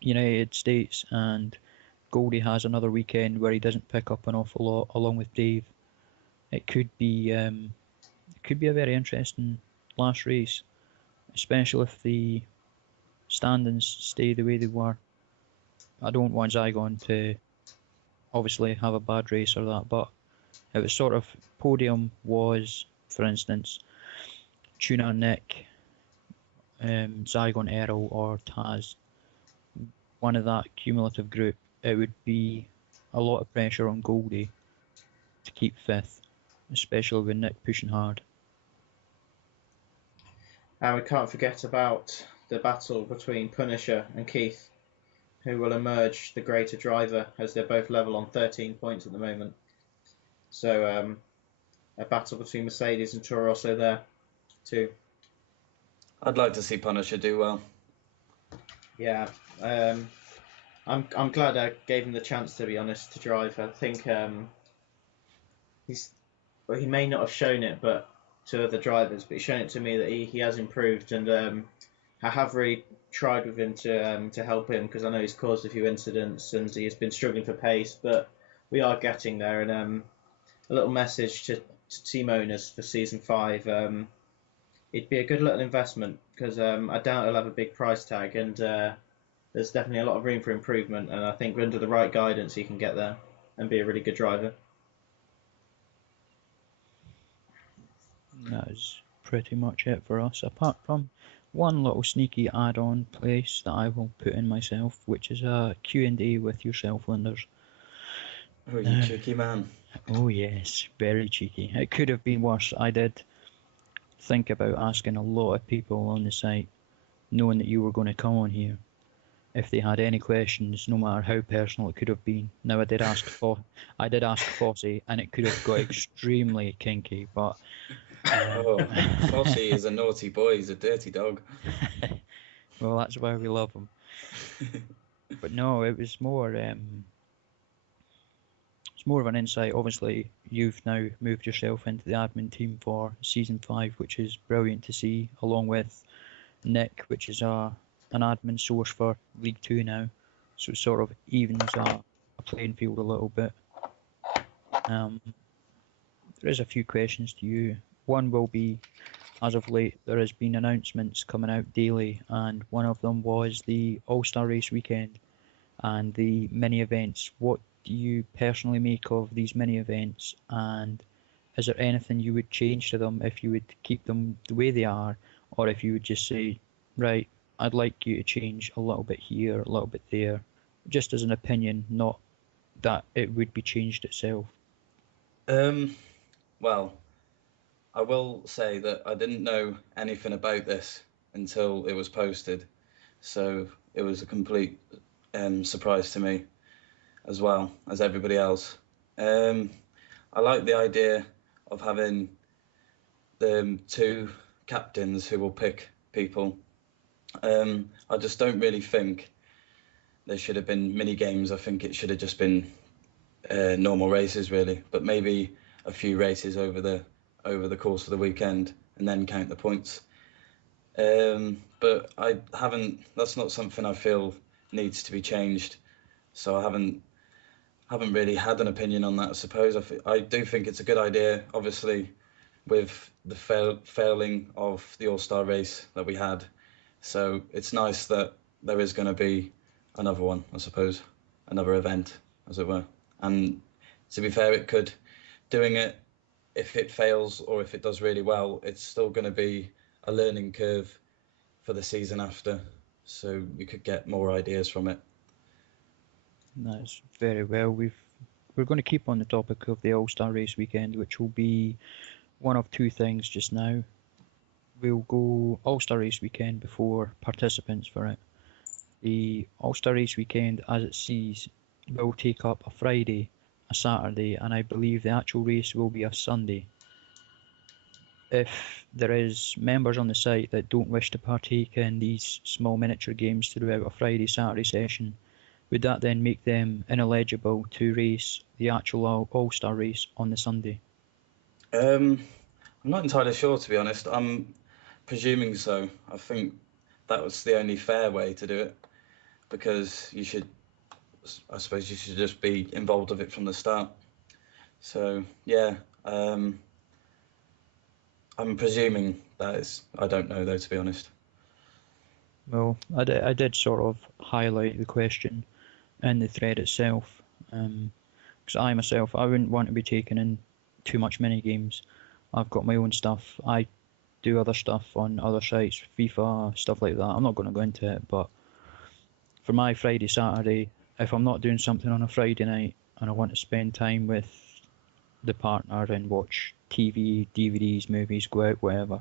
United States and Goldie has another weekend where he doesn't pick up an awful lot along with Dave, it could be a very interesting last race, especially if the standings stay the way they were. I don't want Zygon to obviously have a bad race or that, but if it's sort of podium was, for instance, Tuna Nick, Zygon Errol or Taz, one of that cumulative group, it would be a lot of pressure on Goldie to keep 5th, especially with Nick pushing hard. And we can't forget about the battle between Punisher and Keith, who will emerge the greater driver, as they're both level on 13 points at the moment. So a battle between Mercedes and Toro Rosso there too. I'd like to see Punisher do well. Yeah, I'm glad I gave him the chance, to be honest, to drive. I think he may not have shown it, but to other drivers, but he's shown it to me that he has improved, and I have really tried with him to help him, because I know he's caused a few incidents and he has been struggling for pace, but we are getting there. And a little message to team owners for season 5. It'd be a good little investment, because I doubt it'll have a big price tag, and there's definitely a lot of room for improvement, and I think under the right guidance he can get there and be a really good driver. That is pretty much it for us, apart from one little sneaky add-on place that I will put in myself, which is a Q&A with yourself, Linderz. Oh, you cheeky man. Oh yes, very cheeky. It could have been worse. I did think about asking a lot of people on the site, knowing that you were going to come on here, if they had any questions, no matter how personal it could have been. Now I did ask Fossey, and it could have got extremely kinky, but Fossey is a naughty boy. He's a dirty dog. well, that's why we love him. But no, it was more it's more of an insight. Obviously, you've now moved yourself into the admin team for season 5, which is brilliant to see, along with Nick, which is an admin source for League 2 now. So it sort of evens a playing field a little bit. There is a few questions to you. One will be, as of late, there has been announcements coming out daily, and one of them was the All-Star Race weekend and the mini events. What do you personally make of these mini events, and is there anything you would change to them if you would keep them the way they are, or if you would just say, right, I'd like you to change a little bit here, a little bit there, just as an opinion, not that it would be changed itself? Well, I will say that I didn't know anything about this until it was posted, so it was a complete surprise to me, as well as everybody else. I like the idea of having the 2 captains who will pick people. I just don't really think there should have been mini games. I think it should have just been normal races, really, but maybe a few races over the course of the weekend and then count the points. But I haven't. That's not something I feel needs to be changed. So I haven't really had an opinion on that. I suppose I do think it's a good idea. Obviously, with the failing of the All-Star race that we had, so it's nice that there is going to be another one. I suppose another event, as it were. And to be fair, doing it, if it fails or if it does really well, it's still going to be a learning curve for the season after, so we could get more ideas from it. That's very well. We're going to keep on the topic of the All-Star Race weekend, which will be one of 2 things just now. We'll go All-Star Race weekend before participants for it. The All-Star Race weekend, as it sees, will take up a Friday, a Saturday, and I believe the actual race will be a Sunday. If there is members on the site that don't wish to partake in these small miniature games throughout a Friday, Saturday session, would that then make them ineligible to race the actual All-Star race on the Sunday? I'm not entirely sure, to be honest. I'm presuming so. I think that was the only fair way to do it, because I suppose you should just be involved with it from the start. So yeah, I'm presuming that is. I don't know though, to be honest. Well, I did sort of highlight the question in the thread itself, because I myself, I wouldn't want to be taking in too much mini games. I've got my own stuff. I do other stuff on other sites, FIFA, stuff like that. I'm not going to go into it, but for my Friday, Saturday, if I'm not doing something on a Friday night and I want to spend time with the partner and watch TV, DVDs, movies, go out, whatever,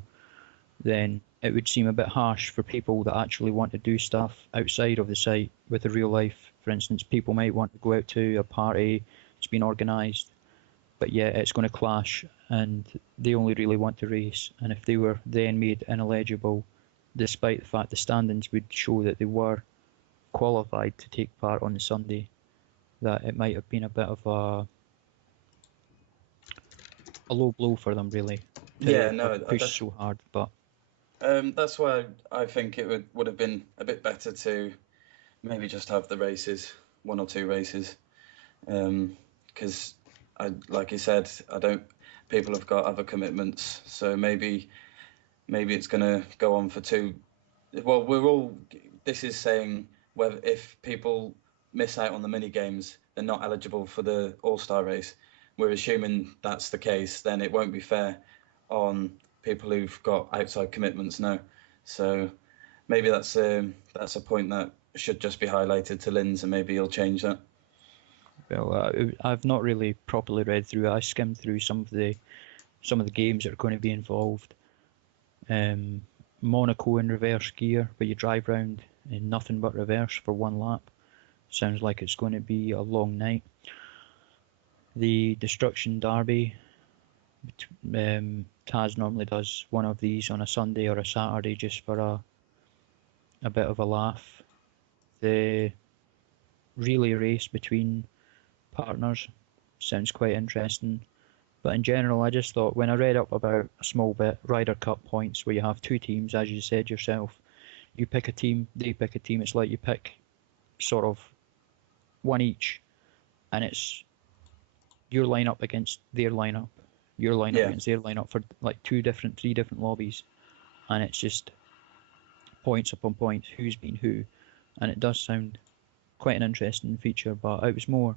then it would seem a bit harsh for people that actually want to do stuff outside of the site with the real life. For instance, people might want to go out to a party, it's been organised, but yeah, it's going to clash and they only really want to race. And if they were then made ineligible, despite the fact the standings would show that they were qualified to take part on the Sunday, that it might have been a bit of a low blow for them, really. Yeah, no, Push so hard, but that's why I think it would have been a bit better to maybe just have the races, 1 or 2 races, because like you said, people have got other commitments, so maybe it's going to go on for 2. Well, this is saying whether if people miss out on the mini games, they're not eligible for the All-Star race. We're assuming that's the case, then it won't be fair on people who've got outside commitments now. So maybe that's a point that should just be highlighted to Linderz, and maybe he'll change that. Well, I've not really properly read through it. I skimmed through some of the games that are going to be involved. Monaco in reverse gear, where you drive round in nothing but reverse for 1 lap. Sounds like it's going to be a long night. The Destruction Derby, Taz normally does one of these on a Sunday or a Saturday just for a bit of a laugh. The relay race between partners, sounds quite interesting. But in general, I just thought when I read up about a small bit, Ryder Cup points, where you have two teams, as you said yourself, you pick a team, they pick a team. It's like you pick sort of one each, and it's your lineup against their lineup, your lineup Yeah. against their lineup for like three different lobbies, and it's just points upon points, who's been who, and it does sound quite an interesting feature. But it was more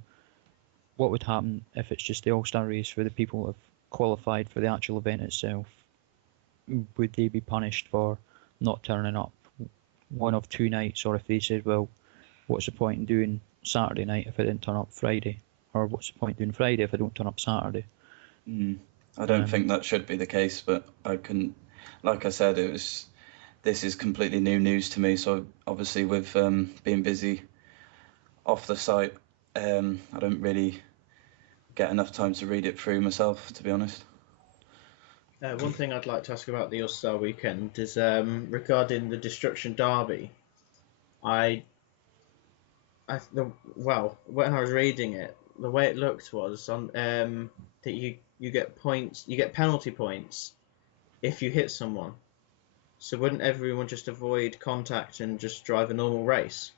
what would happen if it's just the All-Star race for the people who have qualified for the actual event itself. Would they be punished for not turning up one of two nights, or if they said, well, what's the point in doing Saturday night if I didn't turn up Friday, or what's the point in doing Friday if I don't turn up Saturday? I don't think that should be the case, but I couldn't. Like I said, this is completely new news to me. So obviously, with being busy off the site, I don't really get enough time to read it through myself, to be honest. One thing I'd like to ask about the All-Star weekend is regarding the Destruction Derby. When I was reading it, the way it looked was on that you get points, you get penalty points if you hit someone. So wouldn't everyone just avoid contact and just drive a normal race?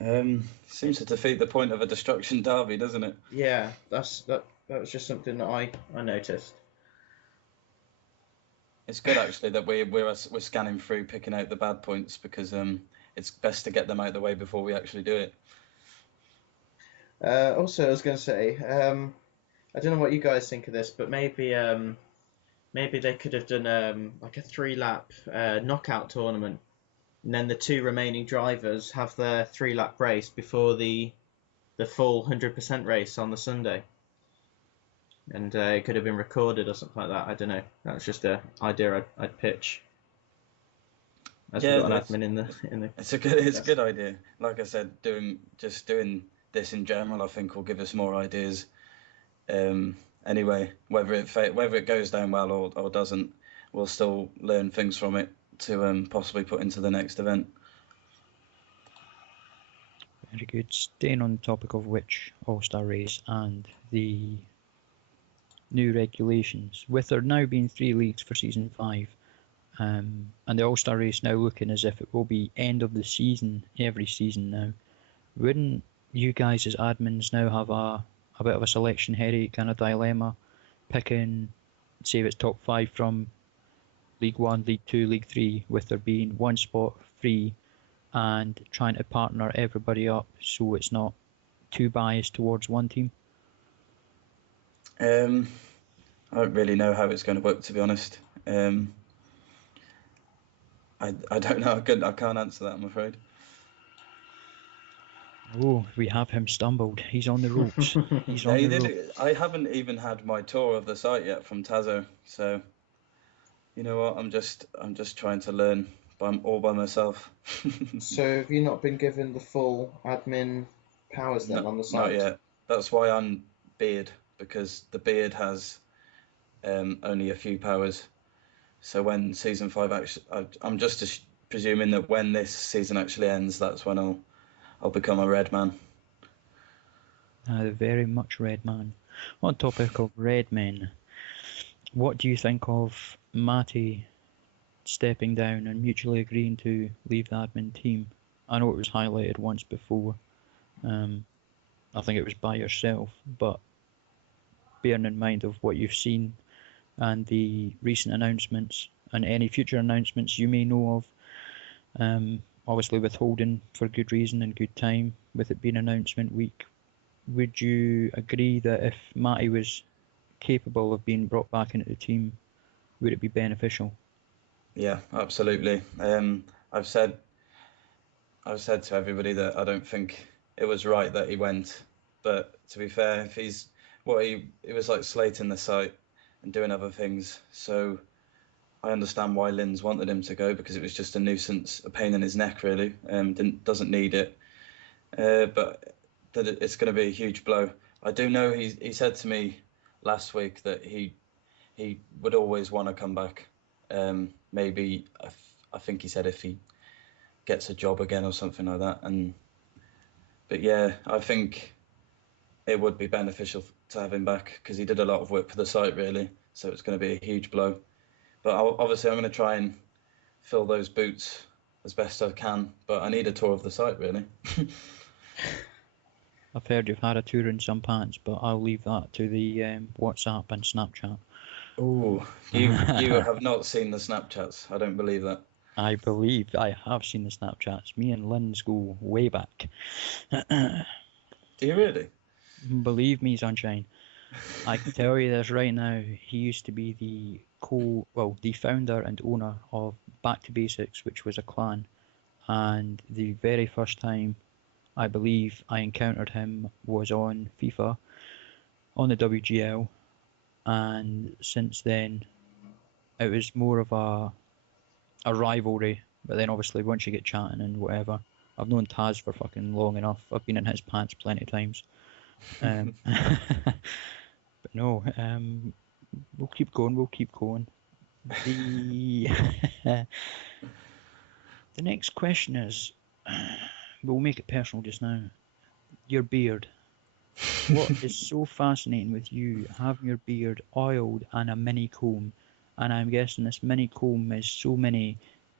Seems to defeat the point of a destruction derby, doesn't it? Yeah, that was just something that I noticed. It's good actually that we're scanning through, picking out the bad points, because it's best to get them out of the way before we actually do it. Also, I was going to say, I don't know what you guys think of this, but maybe they could have done like a 3-lap knockout tournament, and then the two remaining drivers have their 3-lap race before the full 100% race on the Sunday. And it could have been recorded or something like that. I don't know. That's just an idea I'd pitch. As we've got an admin in the. It's a good idea. Like I said, doing this in general, I think will give us more ideas. Anyway, whether it goes down well or doesn't, we'll still learn things from it to possibly put into the next event. Very good. Staying on the topic of which All-Star race and the new regulations, with there now being 3 leagues for season 5, and the All-Star race now looking as if it will be end of the season every season now, wouldn't you guys as admins now have a bit of a selection headache and a dilemma picking, say if it's top 5 from League 1, League 2, League 3, with there being one spot free, and trying to partner everybody up so it's not too biased towards one team? I don't really know how it's going to work, to be honest. I don't know. I can't answer that, I'm afraid. Oh, we have him stumbled. He's on the ropes. He's on the ropes. I haven't even had my tour of the site yet from Tazo, so you know what? I'm just trying to learn all by myself. So have you not been given the full admin powers then on the site? Not yet. That's why I'm Beard, because the Beard has only a few powers. So when season 5 actually, I'm just presuming that when this season actually ends, that's when I'll become a red man. Very much red man. On topic of red men, what do you think of Matty stepping down and mutually agreeing to leave the admin team? I know it was highlighted once before. I think it was by yourself, but bearing in mind of what you've seen and the recent announcements and any future announcements you may know of, obviously withholding for good reason and good time with it being announcement week, would you agree that if Matty was capable of being brought back into the team, would it be beneficial? Yeah, absolutely. I've said to everybody that I don't think it was right that he went, but to be fair, if it was like slating the site and doing other things, so I understand why Linderz wanted him to go, because it was just a nuisance, a pain in his neck really. Doesn't need it, but that it's going to be a huge blow. I do know he said to me last week that he would always want to come back. Maybe I think he said if he gets a job again or something like that. But yeah, I think it would be beneficial to have him back because he did a lot of work for the site really. So it's going to be a huge blow. But obviously, I'm going to try and fill those boots as best I can. But I need a tour of the site really. I've heard you've had a tour in some pants, but I'll leave that to the WhatsApp and Snapchat. Oh, you have not seen the Snapchats. I don't believe that. I believe I have seen the Snapchats. Me and Linderz go way back. Do you really? Believe me, sunshine. I can tell you this right now. He used to be the founder and owner of Back to Basics, which was a clan. And the very first time I believe I encountered him was on FIFA, on the WGL, and since then it was more of a rivalry. But then obviously once you get chatting and whatever, I've known Taz for fucking long enough. I've been in his pants plenty of times. But no, we'll keep going. We'll keep going. The the next question is, we'll make it personal just now. Your beard. What is so fascinating with you having your beard oiled and a mini comb? And I'm guessing this mini comb is so mini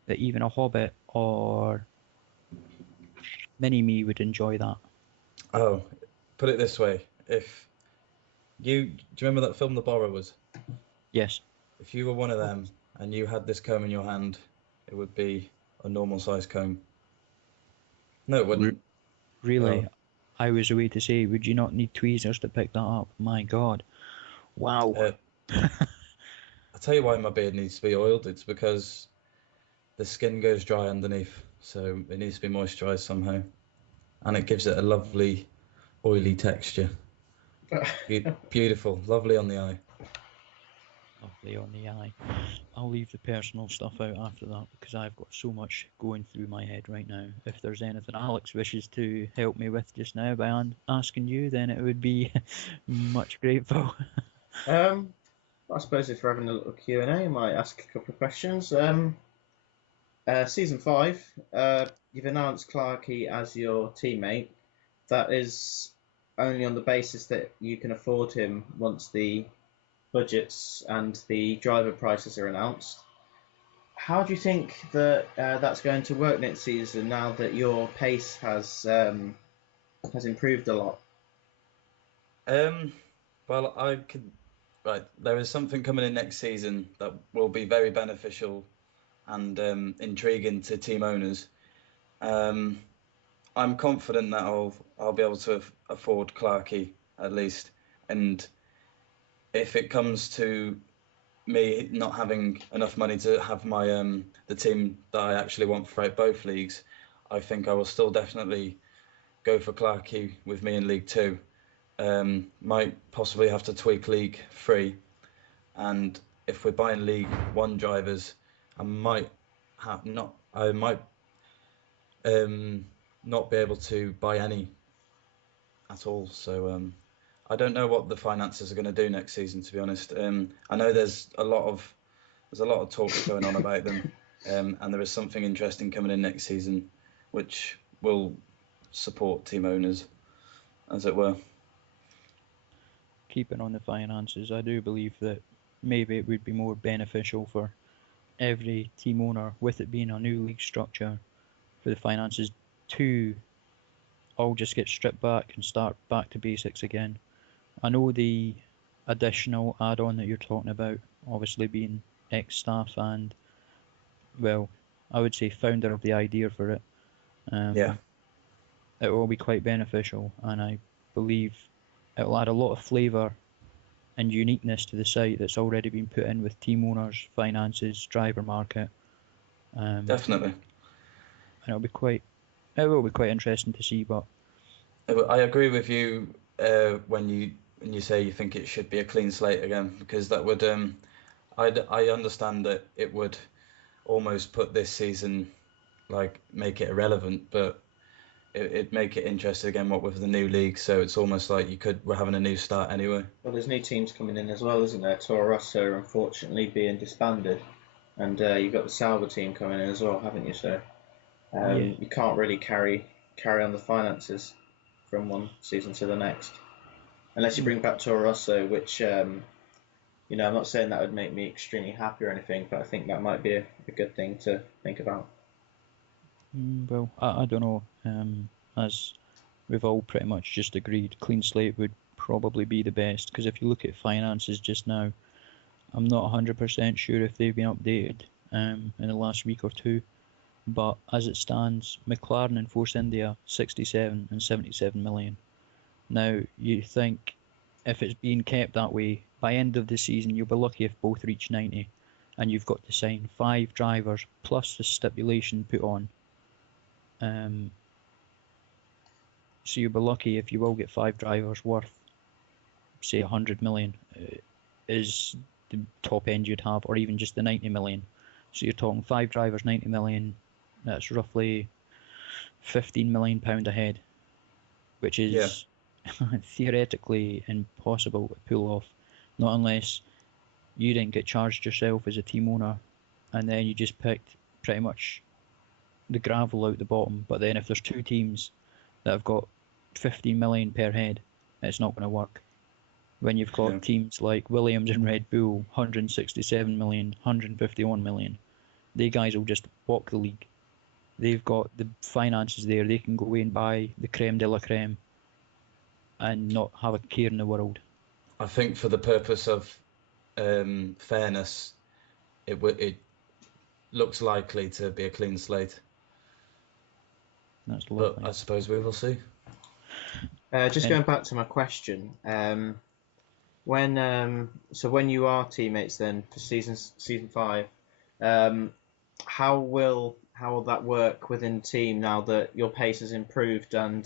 that even a hobbit or mini me would enjoy that. Oh, put it this way: if do you remember that film The Borrowers? Yes. If you were one of them and you had this comb in your hand, it would be a normal size comb. No, it wouldn't. Really? No. I was away to say, would you not need tweezers to pick that up? My God. Wow. I'll tell you why my beard needs to be oiled. It's because the skin goes dry underneath, so it needs to be moisturised somehow. And it gives it a lovely, oily texture. Beautiful, lovely on the eye. Lovely on the eye. I'll leave the personal stuff out after that because I've got so much going through my head right now. If there's anything Alex wishes to help me with just now by asking you, then it would be much grateful. I suppose if we're having a little Q&A, I might ask a couple of questions. Season 5, you've announced Clarkey as your teammate. That is only on the basis that you can afford him once the budgets and the driver prices are announced. How do you think that that's going to work next season now that your pace has improved a lot? Well, right, there is something coming in next season that will be very beneficial and intriguing to team owners. I'm confident that I'll be able to afford Clarkey at least, and if it comes to me not having enough money to have my the team that I actually want throughout both leagues, I think I will still definitely go for Clarkey with me in League 2. Might possibly have to tweak League 3, and if we're buying League 1 drivers, I might not be able to buy any at all. So I don't know what the finances are going to do next season, to be honest. I know there's a lot of talk going on about them, and there is something interesting coming in next season, which will support team owners, as it were. Keeping on the finances, I do believe that maybe it would be more beneficial for every team owner, with it being a new league structure, for the finances to all just get stripped back and start back to basics again. I know the additional add-on that you're talking about, obviously being ex-staff and, well, I would say founder of the idea for it. Yeah. It will be quite beneficial, and I believe it will add a lot of flavour and uniqueness to the site that's already been put in with team owners, finances, driver market. Definitely. And it will be quite interesting to see. But I agree with you when you say you think it should be a clean slate again, because that would I understand that it would almost put this season, like, make it irrelevant, but it'd make it interesting again, what with the new league. So it's almost like we're having a new start anyway. Well, there's new teams coming in as well, isn't there? Toro Rosso, unfortunately, being disbanded, and you've got the Sauber team coming in as well, haven't you? So you can't really carry on the finances from one season to the next. unless you bring back Toro Rosso, which I'm not saying that would make me extremely happy or anything, but I think that might be a good thing to think about. Well, I don't know. As we've all pretty much just agreed, clean slate would probably be the best, because if you look at finances just now, I'm not 100% sure if they've been updated in the last week or two, but as it stands, McLaren and Force India 67 and 77 million. Now, you think if it's being kept that way, by end of the season you'll be lucky if both reach 90, and you've got to sign 5 drivers plus the stipulation put on. So you'll be lucky if you will get 5 drivers worth, say, 100 million, is the top end you'd have, or even just the 90 million. So you're talking 5 drivers, 90 million, that's roughly £15 million a head, which is theoretically impossible to pull off, not unless you didn't get charged yourself as a team owner and then you just picked pretty much the gravel out the bottom. But then if there's 2 teams that have got 15 million per head, it's not going to work. When you've got teams like Williams and Red Bull, 167 million, 151 million, they guys will just walk the league. They've got the finances there. They can go away and buy the creme de la creme and not have a care in the world. I think for the purpose of fairness, it looks likely to be a clean slate. That's lovely. But I suppose we will see. Just going back to my question, when you are teammates then for season 5, how will that work within the team now that your pace has improved and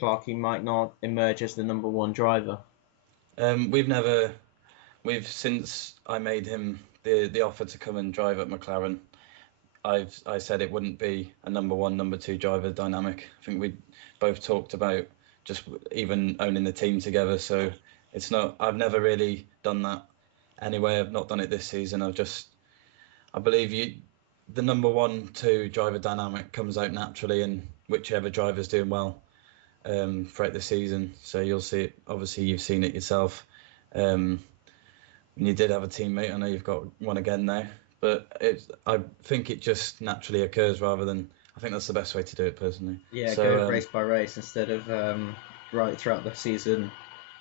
Clarkey might not emerge as the number 1 driver? Since I made him the offer to come and drive at McLaren, I said it wouldn't be a number 1, number 2 driver dynamic. I think we both talked about just even owning the team together. So it's not. I've never really done that anyway. I've not done it this season. I believe the number 1, 2 driver dynamic comes out naturally, and whichever driver's doing well throughout the season. So you'll see it. Obviously, you've seen it yourself. When you did have a teammate, I know you've got one again now. But I think it just naturally occurs rather than. I think that's the best way to do it personally. Yeah, go race by race instead of right throughout the season.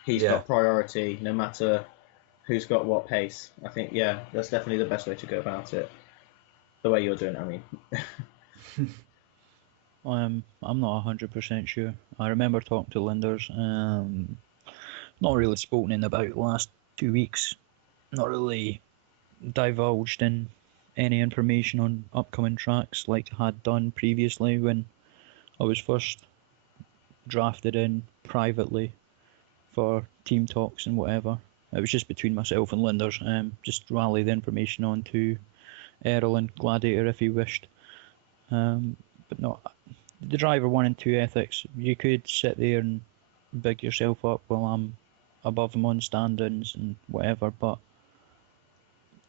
He's got priority no matter who's got what pace. I think that's definitely the best way to go about it. The way you're doing it, I mean. I'm not 100% sure. I remember talking to Linderz. Not really spoken in about the last 2 weeks. Not really divulged in any information on upcoming tracks like I had done previously when I was first drafted in privately for team talks and whatever. It was just between myself and Linderz, just rally the information on to Errol and Gladiator if he wished. But no, the driver 1 and 2 ethics, you could sit there and big yourself up while I'm above him on standings and whatever, but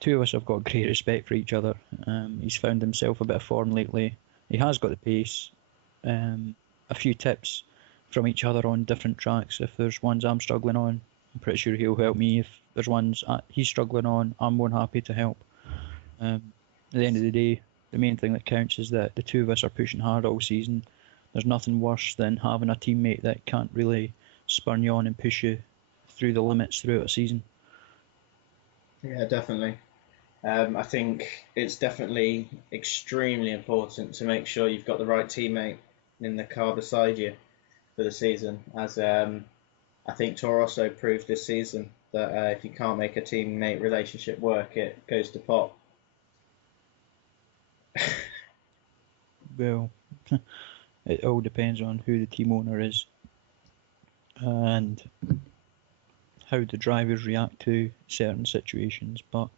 2 of us have got great respect for each other. He's found himself a bit of form lately. He has got the pace. A few tips from each other on different tracks. If there's ones I'm struggling on, I'm pretty sure he'll help me. If there's ones he's struggling on, I'm more than happy to help. At the end of the day, the main thing that counts is that the 2 of us are pushing hard all season. There's nothing worse than having a teammate that can't really spur you on and push you through the limits throughout a season. Yeah, definitely. I think it's definitely extremely important to make sure you've got the right teammate in the car beside you for the season, as I think Toro Rosso proved this season that if you can't make a teammate relationship work, it goes to pot. Well, it all depends on who the team owner is and how the drivers react to certain situations, but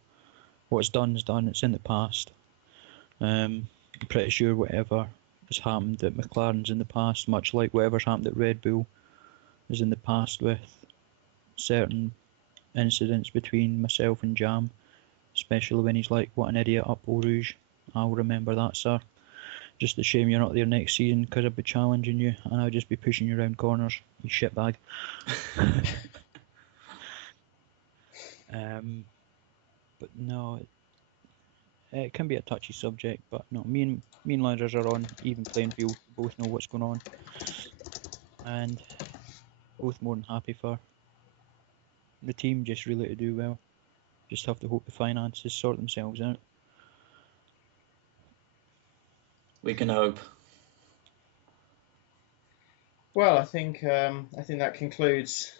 what's done is done. It's in the past. I'm pretty sure whatever has happened at McLaren's in the past, much like whatever's happened at Red Bull, is in the past with certain incidents between myself and Jam, especially when he's like, "What an idiot up Eau Rouge." I'll remember that, sir. Just a shame you're not there next season because I'd be challenging you and I'd just be pushing you around corners, you shitbag. But no, it can be a touchy subject. But no, me and Linderz are on even playing field. We both know what's going on, and both more than happy for the team just really to do well. Just have to hope the finances sort themselves out. We can hope. Well, I think that concludes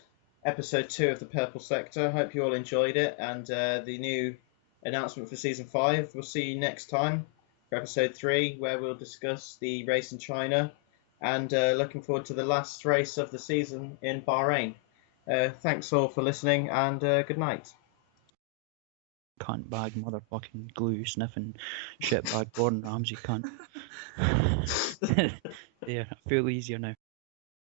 episode 2 of the Purple Sector. Hope you all enjoyed it, and the new announcement for season 5. We'll see you next time for episode 3, where we'll discuss the race in China, and looking forward to the last race of the season in Bahrain. Thanks all for listening, and good night. Cunt bag, motherfucking glue sniffing shitbag Gordon Ramsay cunt. There, I feel easier now.